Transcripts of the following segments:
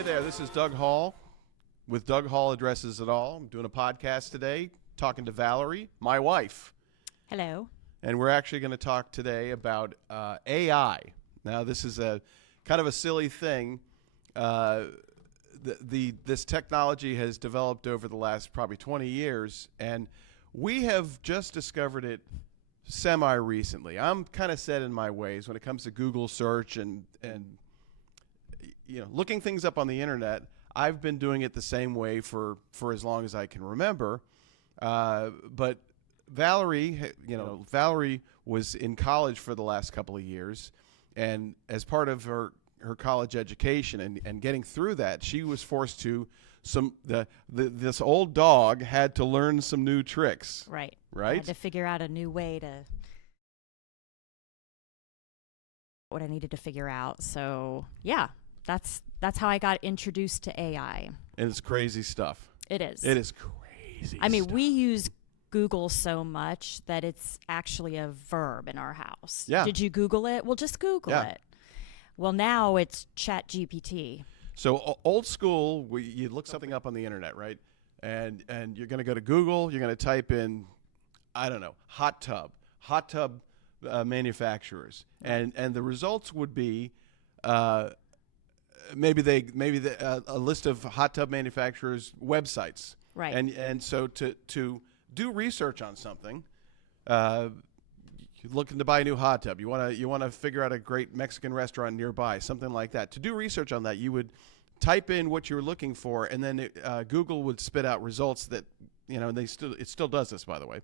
Hey there, this is Doug Hall with Doug Hall Addresses It All. I'm doing a podcast today, talking to Valerie, my wife. Hello. And we're actually going to talk today about AI. Now, this is a kind of a silly thing. This technology has developed over the last probably 20 years, and we have just discovered it semi-recently. I'm kind of set in my ways when it comes to Google search and looking things up on the internet. I've been doing it the same way for as long as I can remember. But Valerie, Valerie was in college for the last couple of years, and as part of her college education and getting through that, she was forced to this old dog had to learn some new tricks. Right. Right? I had to figure out a new way to what I needed to figure out. So yeah, that's how I got introduced to AI. And it's crazy stuff. It is. It is crazy. I mean, stuff. we use Google so much that it's actually a verb in our house. Yeah. Did you Google it? Well, just Google it. Well, now it's Chat GPT. So old school, you look something up on the internet, right? And you're going to go to Google. You're going to type in, I don't know, hot tub manufacturers, and the results would be maybe a list of hot tub manufacturers' websites. Right. And so to do research on something, you're looking to buy a new hot tub. You want to figure out a great Mexican restaurant nearby, something like that. To do research on that, you would type in what you're looking for, and then Google would spit out results that it still does this, by the way.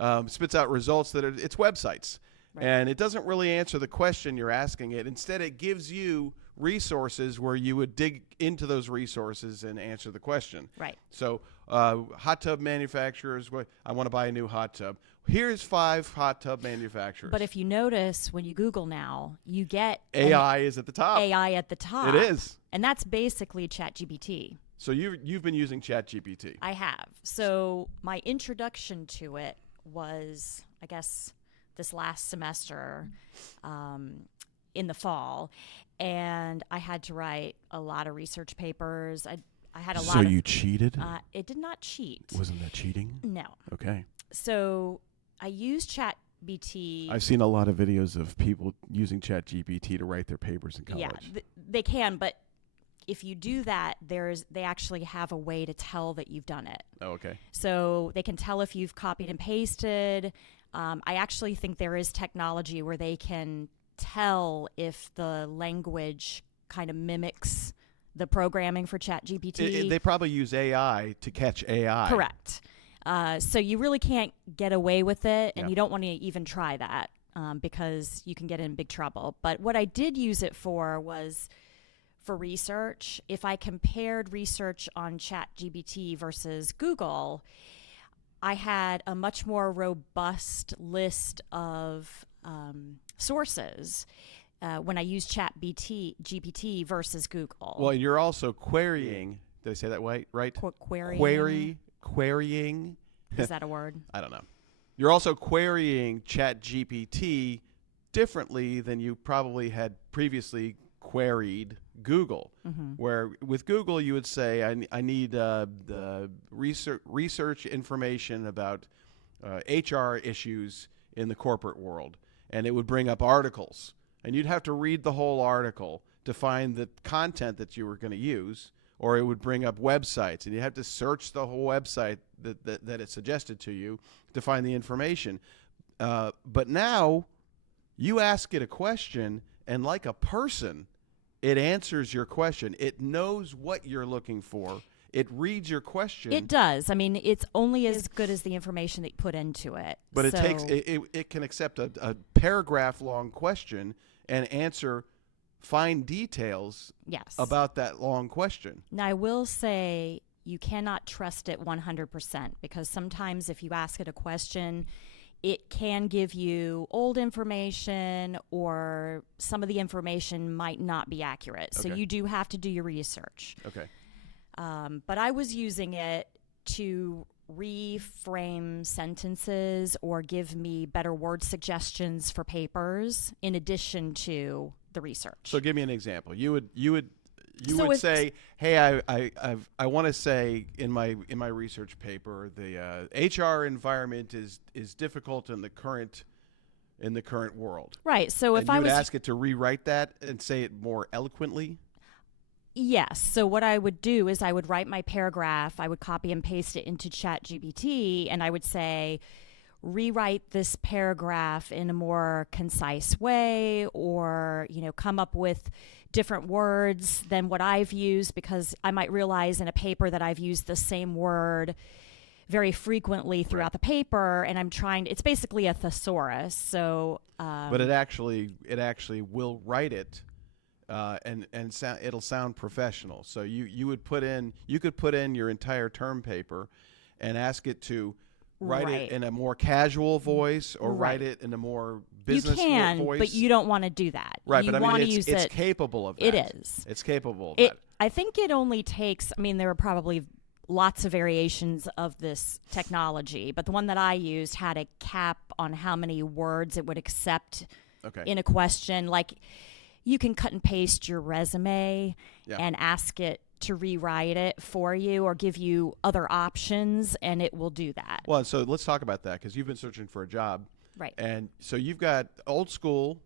Mm-hmm. Spits out results that it's websites, right. And it doesn't really answer the question you're asking it. Instead, it gives you resources where you would dig into those resources and answer the question. Right. So hot tub manufacturers, I want to buy a new hot tub. Here's 5 hot tub manufacturers. But if you notice, when you Google now, you get AI is at the top. AI at the top. It is. And that's basically Chat GPT. So you've been using Chat GPT. I have. So my introduction to it was, I guess, this last semester in the fall. And I had to write a lot of research papers. I had a lot. So you cheated? It did not cheat. Wasn't that cheating? No. Okay. So I used ChatGPT. I've seen a lot of videos of people using ChatGPT to write their papers in college. Yeah, they can, but if you do that, they actually have a way to tell that you've done it. Oh, okay. So they can tell if you've copied and pasted. I actually think there is technology where they can tell if the language kind of mimics the programming for ChatGPT. They probably use AI to catch AI. Correct. So you really can't get away with it, and Yeah. you don't want to even try that because you can get in big trouble. But what I did use it for was for research. If I compared research on ChatGPT versus Google, I had a much more robust list of sources when I used GPT versus Google. Well, you're also querying. Did I say that right? Querying. Is that a word? I don't know. You're also querying ChatGPT differently than you probably had previously queried Google. Mm-hmm. Where with Google you would say, I need the research information about HR issues in the corporate world, and it would bring up articles, and you'd have to read the whole article to find the content that you were going to use. Or it would bring up websites, and you have to search the whole website that it suggested to you to find the information. But now you ask it a question, and like a person, it answers your question. It knows what you're looking for. It reads your question. It does. I mean, it's only as good as the information that you put into it. But it can accept a paragraph-long question and answer fine details about that long question. Now, I will say you cannot trust it 100% because sometimes if you ask it a question, it can give you old information or some of the information might not be accurate. So you do have to do your research. Okay. But I was using it to reframe sentences or give me better word suggestions for papers in addition to the research. So give me an example. You would You So would if say, "Hey, I want to say in my research paper, the HR environment is difficult in the current world," right. So if and you I would was ask it to rewrite that and say it more eloquently. Yes. So what I would do is I would write my paragraph, I would copy and paste it into Chat GPT, and I would say, rewrite this paragraph in a more concise way, or, come up with different words than what I've used, because I might realize in a paper that I've used the same word very frequently throughout the paper, and it's basically a thesaurus. So, But it actually will write it, it'll sound professional. So you could put in your entire term paper, and ask it to write right. it in a more casual voice, or write it in a more business you can, voice. but you don't want to do that. Right, you but I want mean, to use it's it. capable of that. It is. It's capable of that. I think it only takes. I mean, there are probably lots of variations of this technology, but the one that I used had a cap on how many words it would accept in a question. Like, you can cut and paste your resume and ask it to rewrite it for you, or give you other options, and it will do that. Well, so let's talk about that, because you've been searching for a job. Right. And so you've got old school,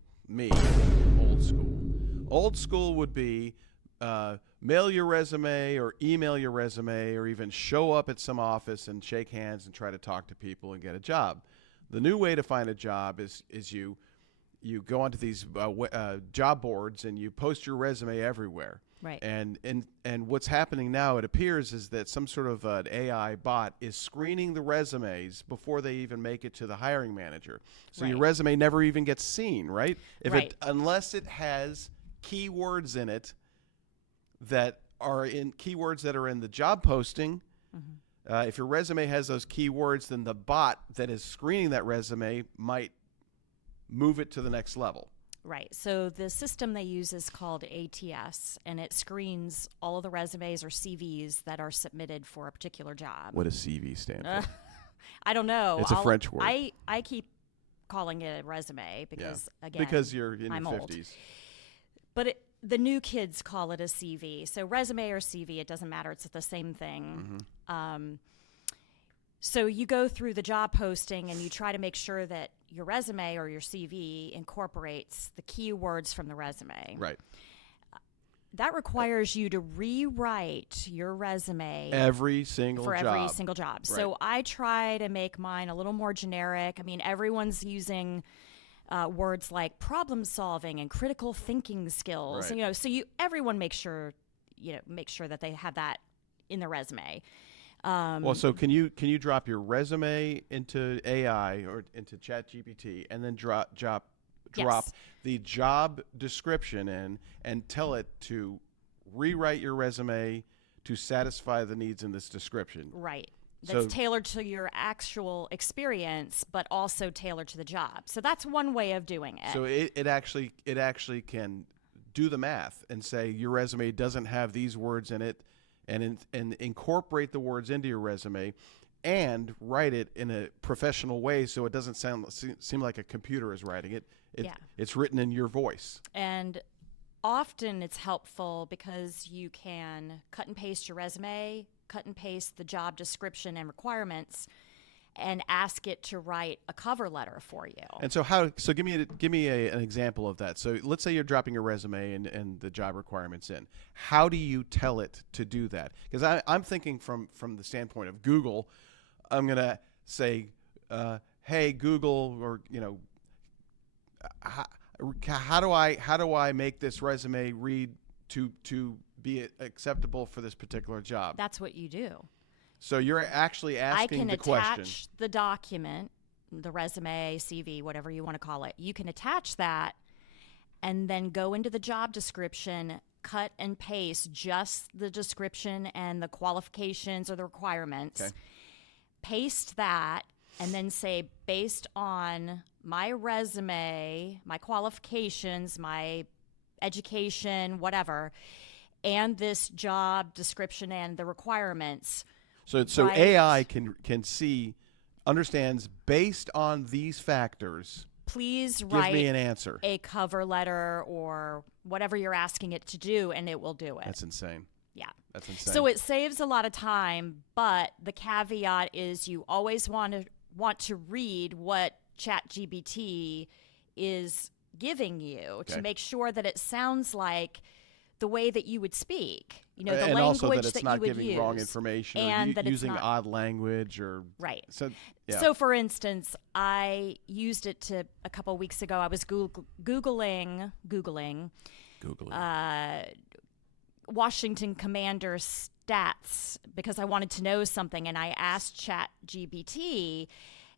Old school would be mail your resume or email your resume, or even show up at some office and shake hands and try to talk to people and get a job. The new way to find a job is you go onto these job boards, and you post your resume everywhere. Right. And what's happening now, it appears, is that some sort of an AI bot is screening the resumes before they even make it to the hiring manager. So your resume never even gets seen, right? Unless it has keywords in it that are in the job posting. Mm-hmm. If your resume has those keywords, then the bot that is screening that resume might move it to the next level. Right. So the system they use is called ATS, and it screens all of the resumes or CVs that are submitted for a particular job. What does CV stand for? I don't know. It's a French word. I keep calling it a resume because, again, because you're in I'm your old. 50s. But the new kids call it a CV. So resume or CV, it doesn't matter. It's the same thing. Mm-hmm. So you go through the job posting, and you try to make sure that your resume or your CV incorporates the keywords from the resume. Right. That requires you to rewrite your resume every single job. Right. So I try to make mine a little more generic. I mean, everyone's using words like problem solving and critical thinking skills. Right. So everyone makes sure that they have that in their resume. Well, so can you drop your resume into AI or into Chat GPT, and then drop the job description in, and tell it to rewrite your resume to satisfy the needs in this description? Right. That's tailored to your actual experience, but also tailored to the job. So that's one way of doing it. So it actually can do the math and say your resume doesn't have these words in it, and incorporate the words into your resume, and write it in a professional way, so it doesn't seem like a computer is writing it. It's written in your voice. And often it's helpful because you can cut and paste your resume, cut and paste the job description and requirements, and ask it to write a cover letter for you. And so give me an example of that. So let's say you're dropping your resume and the job requirements in. How do you tell it to do that? Because I'm thinking from the standpoint of Google. I'm going to say, hey, Google, or how do I make this resume read to be acceptable for this particular job? That's what you do. So you're actually asking the question. I can attach the document, the resume, CV, whatever you want to call it. You can attach that, and then go into the job description, cut and paste just the description and the qualifications or the requirements. Okay. Paste that, and then say, based on my resume, my qualifications, my education, whatever, and this job description and the requirements. So AI understands based on these factors, please Give write me an answer. a cover letter or whatever you're asking it to do, and it will do it. That's insane. Yeah. That's insane. So it saves a lot of time, but the caveat is you always want to read what ChatGPT is giving you to make sure that it sounds like the way that you would speak. You know, the and language also that it's that not you would giving use, wrong information and or that it's using not odd language or right. So, yeah. So, for instance, I used it to a couple of weeks ago. I was googling Washington Commander stats because I wanted to know something, and I asked ChatGPT,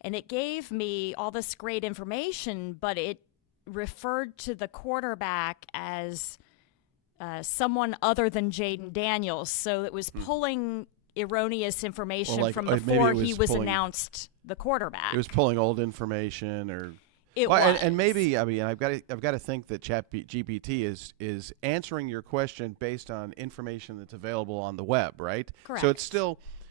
and it gave me all this great information, but it referred to the quarterback as someone other than Jaden Daniels, so it was pulling erroneous information from before he was announced the quarterback. It was pulling old information, or was. And maybe I've got to think that ChatGPT is answering your question based on information that's available on the web, right? Correct. So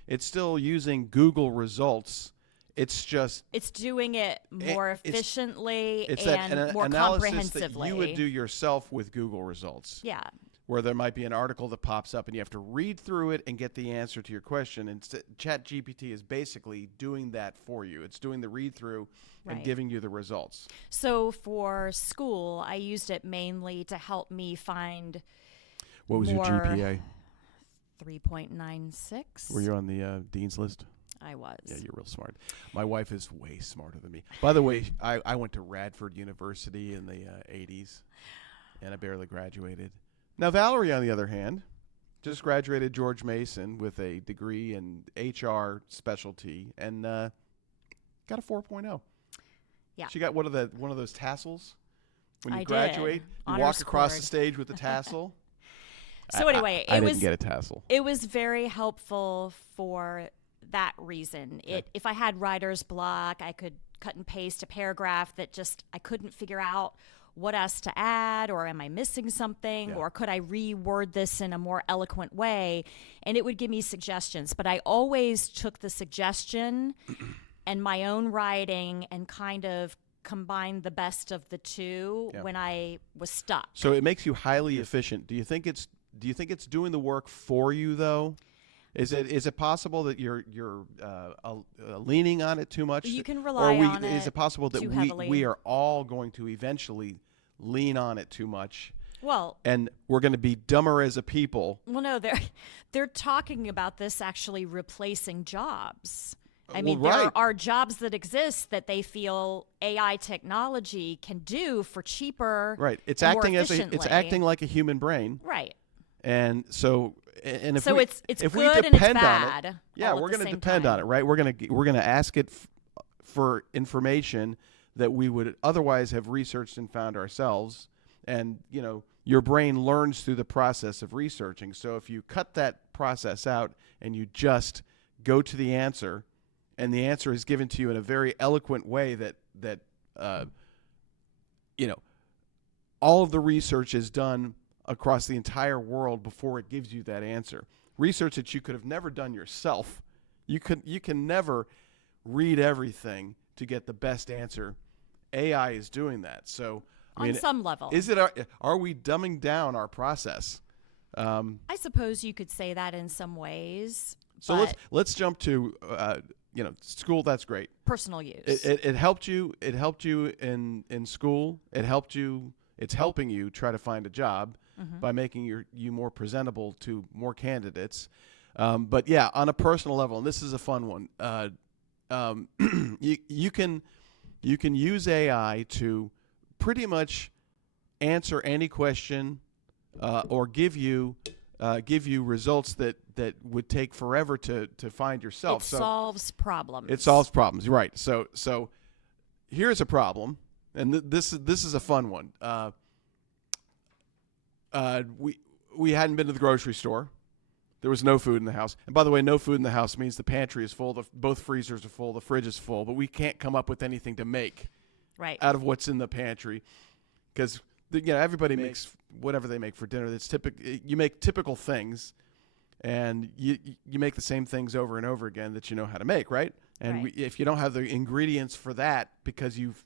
it's still using Google results. It's just it's doing it more efficiently it's and that more analysis comprehensively. that you would do yourself with Google results. Yeah. Where there might be an article that pops up and you have to read through it and get the answer to your question. And ChatGPT is basically doing that for you. It's doing the read through and giving you the results. So for school, I used it mainly to help me find. What was your GPA? 3.96. Were you on the dean's list? I was. Yeah, you're real smart. My wife is way smarter than me. By the way, I went to Radford University in the 80s, and I barely graduated. Now, Valerie, on the other hand, just graduated George Mason with a degree in HR specialty and got a 4.0. Yeah. She got one of those tassels. When you I graduate, did. you walk across the cord. stage with the tassel. So anyway, I didn't get a tassel. It was very helpful for that reason. If I had writer's block, I could cut and paste a paragraph that just I couldn't figure out what else to add, or am I missing something, or could I reword this in a more eloquent way, and it would give me suggestions. But I always took the suggestion and my own writing and kind of combined the best of the two when I was stuck. So it makes you highly efficient. Do you think it's doing the work for you though? Is it possible that you're leaning on it too much? You can rely on it. Is it possible that we are all going to eventually lean on it too much? Well, and we're going to be dumber as a people. Well, no, they're talking about this actually replacing jobs. I mean, there are jobs that exist that they feel AI technology can do for cheaper. Right. It's and acting more it's acting like a human brain. Right. And so if so we, it's if good we and depend it's bad. on it, yeah, we're going to depend on it, right? We're going to ask it for information that we would otherwise have researched and found ourselves. And, you know, your brain learns through the process of researching. So if you cut that process out and you just go to the answer, and the answer is given to you in a very eloquent way that you know, all of the research is done across the entire world before it gives you that answer. Research that you could have never done yourself. You can never read everything to get the best answer. AI is doing that. So on some level, are we dumbing down our process? I suppose you could say that in some ways. So let's jump to school. That's great. Personal use. It helped you. It helped you in school. It's helping you try to find a job by making you more presentable to more candidates. But yeah, on a personal level, and this is a fun one. You can use AI to pretty much answer any question or give you results that would take forever to find yourself. It solves problems. It solves problems, right? So here's a problem, and this is a fun one. We hadn't been to the grocery store. There was no food in the house. And by the way, no food in the house means the pantry is full. Both freezers are full. The fridge is full. But we can't come up with anything to make out of what's in the pantry, because everybody makes whatever they make for dinner. It's typical. You make typical things, and you make the same things over and over again that you know how to make, right? And if you don't have the ingredients for that because you've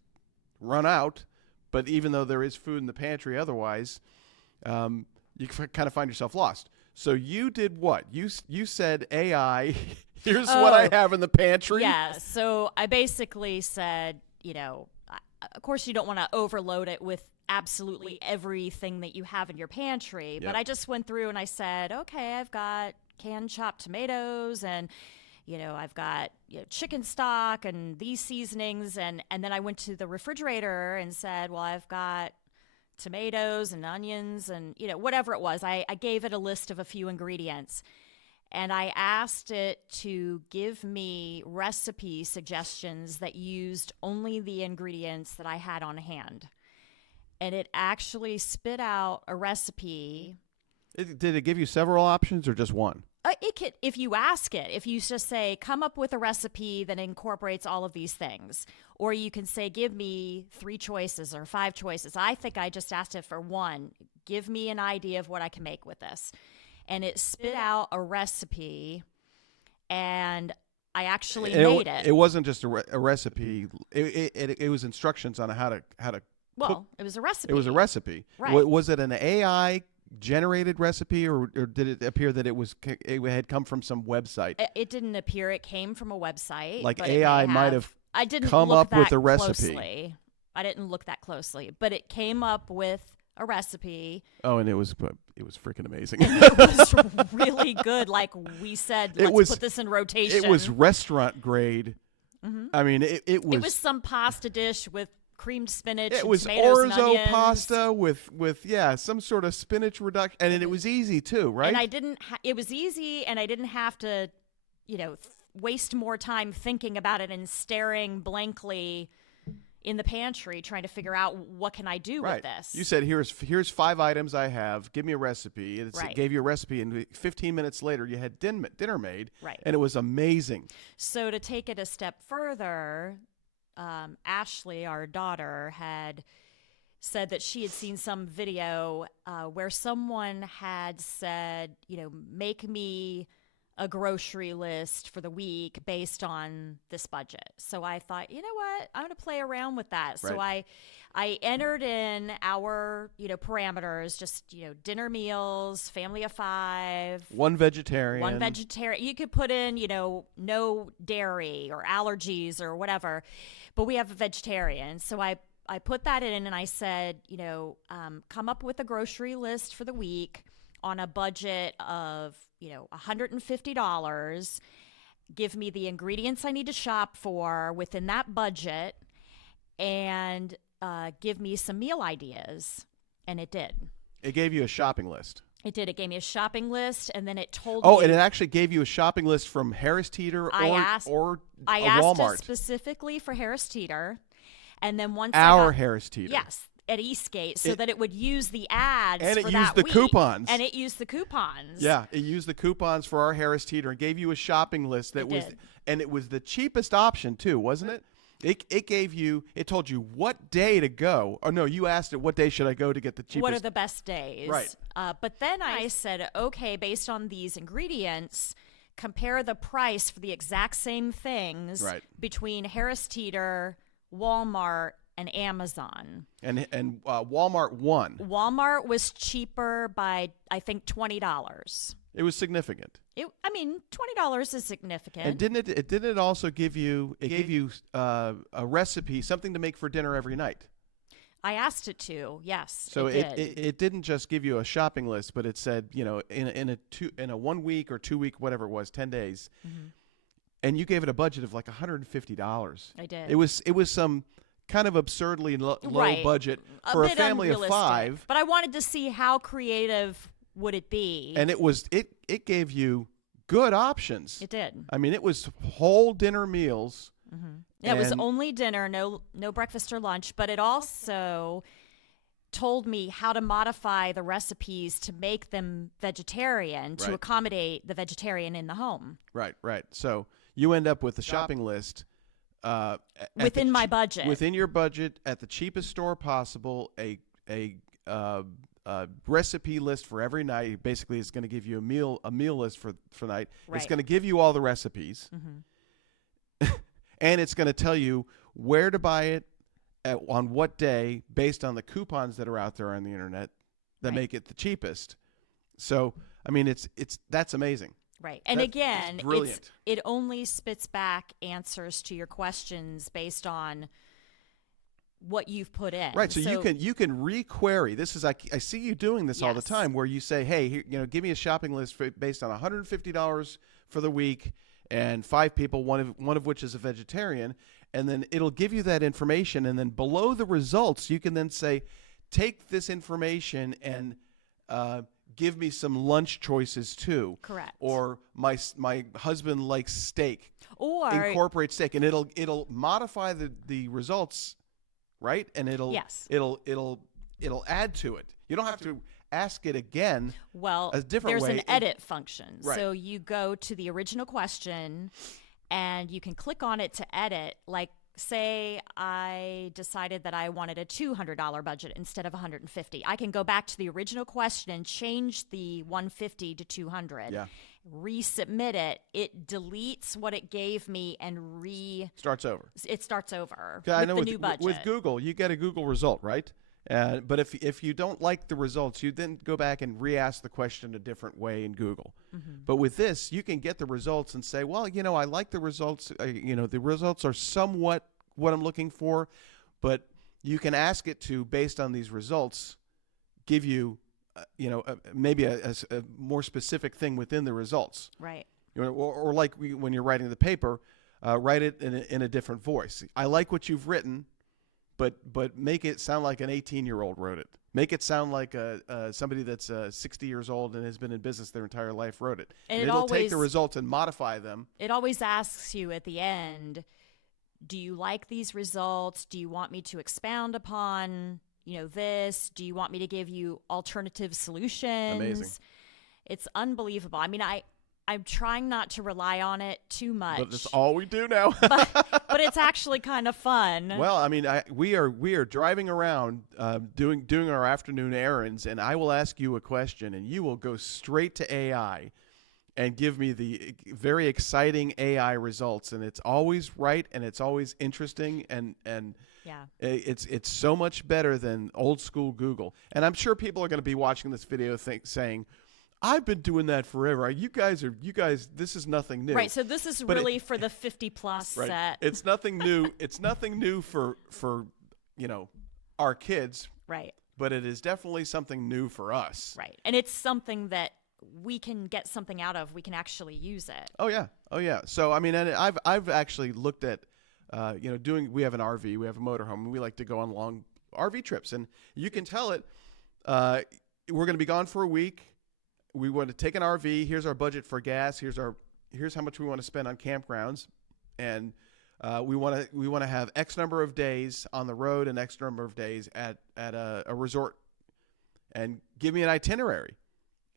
run out, but even though there is food in the pantry otherwise, you kind of find yourself lost. So you did what? You said, AI, here's what I have in the pantry. Yeah. So I basically said, of course you don't want to overload it with absolutely everything that you have in your pantry. Yep. But I just went through and I said, okay, I've got canned chopped tomatoes and I've got chicken stock and these seasonings. And then I went to the refrigerator and said, well, I've got tomatoes and onions and, whatever it was. I gave it a list of a few ingredients. And I asked it to give me recipe suggestions that used only the ingredients that I had on hand. And it actually spit out a recipe. Did it give you several options or just one? It could, if you ask it, if you just say, come up with a recipe that incorporates all of these things, or you can say, give me 3 choices or 5 choices. I think I just asked it for one. Give me an idea of what I can make with this. And it spit out a recipe, and I actually made it. It wasn't just a recipe. It was instructions on how to cook. It was a recipe. It was a recipe. Right. Was it an AI generated recipe, or did it appear that it had come from some website? It didn't appear it came from a website. Like AI might have I didn't come look up that with a closely. recipe. I didn't look that closely, but it came up with a recipe. Oh, and it was freaking amazing. It was really good. Like we said, let's put this in rotation. It was restaurant grade. Mm-hmm. I mean, it was. It was some pasta dish with creamed spinach. It was tomatoes and onions. orzo pasta with some sort of spinach reduction, and it was easy too, right? And I didn't. It was easy, and I didn't have to, waste more time thinking about it and staring blankly in the pantry trying to figure out what can I do with this. You said, here's 5 items I have. Give me a recipe. It gave you a recipe, and 15 minutes later you had dinner made, right? And it was amazing. So to take it a step further, Ashley, our daughter, had said that she had seen some video where someone had said, make me a grocery list for the week based on this budget. So I thought, you know what, I'm going to play around with that. So I entered in our, parameters, just, dinner meals, family of 5. One vegetarian. You could put in, no dairy or allergies or whatever, but we have a vegetarian. So I put that in and I said, come up with a grocery list for the week on a budget of, $150. Give me the ingredients I need to shop for within that budget, and give me some meal ideas. And it did. It gave you a shopping list. It did. It gave me a shopping list, and then it told me. Oh, and it actually gave you a shopping list from Harris Teeter or Walmart. I asked it specifically for Harris Teeter, and then once Harris Teeter. Yes. At Eastgate, so that it would use the ads and for it that used the week. coupons. And it used the coupons. Yeah, it used the coupons for our Harris Teeter and gave you a shopping list that and it was the cheapest option too, wasn't it? It told you what day to go. Oh no, you asked it what day should I go to get the cheapest. What are the best days? Right. But then I said, okay, based on these ingredients, compare the price for the exact same things between Harris Teeter, Walmart, and Amazon. And Walmart won. Walmart was cheaper by, I think, $20. It was significant. $20 is significant. And didn't it also give you a recipe, something to make for dinner every night? I asked it to, yes. So it didn't just give you a shopping list, but it said, in a 1 week or 2 week, whatever it was, 10 days. Mm-hmm. And you gave it a budget of like $150. I did. It was some kind of absurdly low budget for a family of 5. But I wanted to see how creative would it be. And it gave you good options. It did. I mean, it was whole dinner meals. Mm-hmm. Yeah, it was only dinner, no breakfast or lunch, but it also told me how to modify the recipes to make them vegetarian to accommodate the vegetarian in the home. Right. So you end up with a shopping list within my budget. Within your budget, at the cheapest store possible, a recipe list for every night. Basically, it's going to give you a meal list for night. Right. It's going to give you all the recipes, and it's going to tell you where to buy it on what day based on the coupons that are out there on the internet that Right. make it the cheapest. So, I mean, that's amazing. Right. And That's again, brilliant. it only spits back answers to your questions based on what you've put in. Right, so you can requery. This is I see you doing this all the Yes. time, where you say, "Hey, here, give me a shopping list based on $150 for the week and 5 people, one of which is a vegetarian," and then it'll give you that information. And then below the results, you can then say, "Take this information and give me some lunch choices too." Correct. Or my husband likes steak. Or Incorporate steak, and it'll modify the results. Right, and it'll add to it. You don't have to ask it again. well, a different there's way. an edit function. Right. So you go to the original question and you can click on it to edit. Like, say I decided that I wanted a $200 budget instead of $150. I can go back to the original question and change the $150 to $200. Yeah. Resubmit it. It deletes what it gave me and Starts over. it starts over 'Cause I with know the new budget. with Google, you get a Google result, right? But if you don't like the results, you then go back and re-ask the question a different way in Google. But with this, you can get the results and say, well, I like the results. The results are somewhat what I'm looking for, but you can ask it to, based on these results, give you, maybe a more specific thing within the results. Right. Or like when you're writing the paper, write it in a different voice. I like what you've written, but make it sound like an 18-year-old wrote it. Make it sound like somebody that's 60 years old and has been in business their entire life wrote it. And it'll take the results and modify them. It always asks you at the end, do you like these results? Do you want me to expound upon, this? Do you want me to give you alternative solutions? Amazing. It's unbelievable. I mean, I'm trying not to rely on it too much. But that's all we do now. but it's actually kind of fun. Well, I mean, we are driving around doing our afternoon errands, and I will ask you a question, and you will go straight to AI and give me the very exciting AI results, and it's always right, and it's always interesting, and yeah, it's so much better than old school Google. And I'm sure people are going to be watching this video saying, I've been doing that forever. You guys, this is nothing new. Right. So this is really for the 50 plus right. set. It's nothing new. It's nothing new for our kids. Right. But it is definitely something new for us. Right. And it's something that we can get something out of. We can actually use it. Oh yeah. So I mean, and I've actually looked at, we have an RV, we have a motorhome, and we like to go on long RV trips, and you can tell it, we're going to be gone for a week. We want to take an RV. Here's our budget for gas. Here's how much we want to spend on campgrounds, and we want to have X number of days on the road and X number of days at a resort, and give me an itinerary,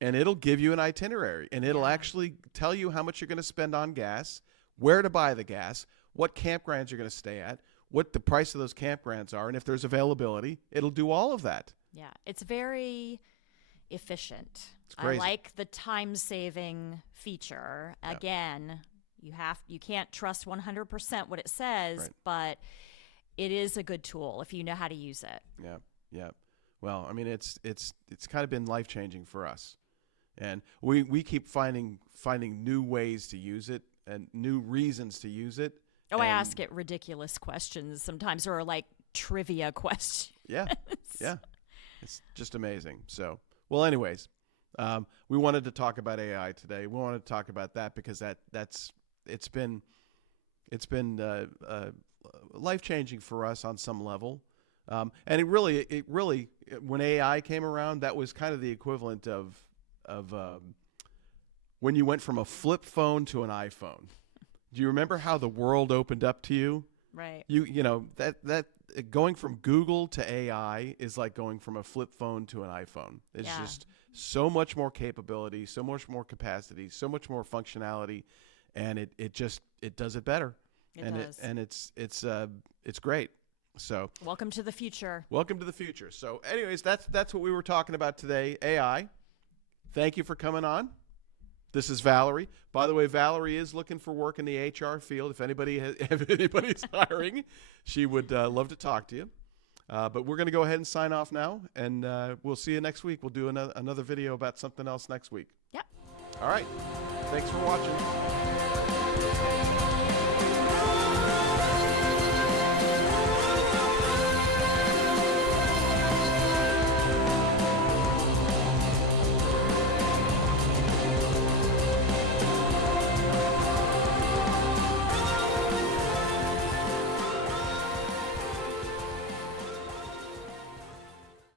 and it'll give you an itinerary, and it'll actually tell you how much you're going to spend on gas, where to buy the gas, what campgrounds you're going to stay at, what the price of those campgrounds are, and if there's availability, it'll do all of that. Yeah, it's very efficient. It's crazy. I like the time-saving feature. Yep. Again, you can't trust 100% what it says, Right. but it is a good tool if you know how to use it. Yeah. Well, I mean, it's kind of been life-changing for us, and we keep finding new ways to use it and new reasons to use it. Oh, I ask it ridiculous questions sometimes, or like trivia questions. Yeah. It's just amazing. So, well, anyways, we wanted to talk about AI today. We wanted to talk about that because it's been life-changing for us on some level. And it really, when AI came around, that was kind of the equivalent of when you went from a flip phone to an iPhone. Do you remember how the world opened up to you? Right. That going from Google to AI is like going from a flip phone to an iPhone. It's just so much more capability, so much more capacity, so much more functionality, and it does it better. It's great. So welcome to the future. Welcome to the future. So anyways, that's what we were talking about today, AI. Thank you for coming on. This is Valerie. By the way, Valerie is looking for work in the HR field. If anybody's hiring, she would love to talk to you. But we're going to go ahead and sign off now, and we'll see you next week. We'll do another video about something else next week. Yep. All right. Thanks for watching.